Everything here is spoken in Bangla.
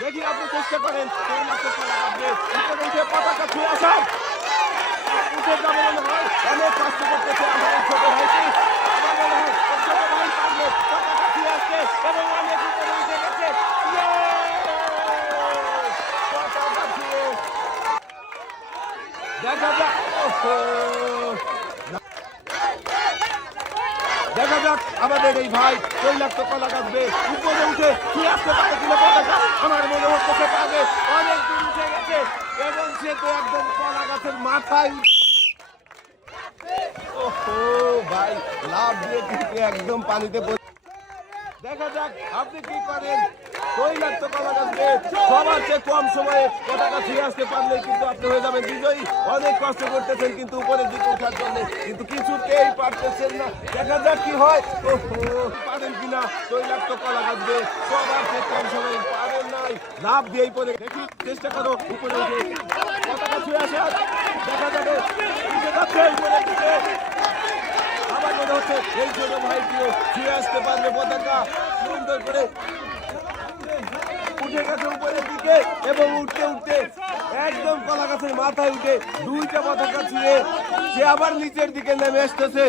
দেখি আপনি চেষ্টা করেন পতাকা ছুঁয়ে আসার উঠে যাবে মনে হয় অনেক কষ্ট করতেছে আমাদের ছোট ভাইকে আমার মনে হয় ছোট ভাই পারলে পতাকা ছুঁয়ে আসছে এবং অনেক উপরে উঠে গেছে পতাকা ছুঁয়ে দেখা যাক দেখা যাক আমাদের এই ভাই তৈলাক্ত কলা গাছবে উপরে উঠে কি আসতে পারে কিনা পতাকা আমার মনে হচ্ছে পাবে অনেক দূর উঠে গেছে এবং সে তো একদম কলা গাছের মাথায় ওহো ভাই লাভ দিয়ে কিন্তু একদম পানিতে দেখা যাক আপনি কি করেন তৈলাক্ত কলা গাছবে সবার চেয়ে কম সময়ে পতাকা ছুঁয়ে আসতে পারলে কিন্তু আপনি হয়ে যাবেন বিজয়ী অনেক কষ্ট করতেছেন কিন্তু উপরের দিকে ওঠার জন্য কিন্তু কিছুতেই পারতেছেন না দেখা যাক কি হয় পারেন কিনা তৈলাক্ত কলা গাছবে সবার চেয়ে কম সময়ে পারেন নাই লাভ দিয়েই পরে দেখি চেষ্টা করো উপরে উঠে পতাকা ছুঁয়ে আসে দেখা যাবে উঠে যাচ্ছে উপরের দিকে আমার মনে হচ্ছে এই ছোট ভাইটিও ছুঁয়ে আসতে পারবে পতাকা সুন্দর করে উঠে গেছে উপরের দিকে এবং উঠতে উঠতে একদম কলা গাছের মাথায় উঠে দুইটা পতাকা ছুঁয়ে সে আবার নিচের দিকে নেমে আসতেছে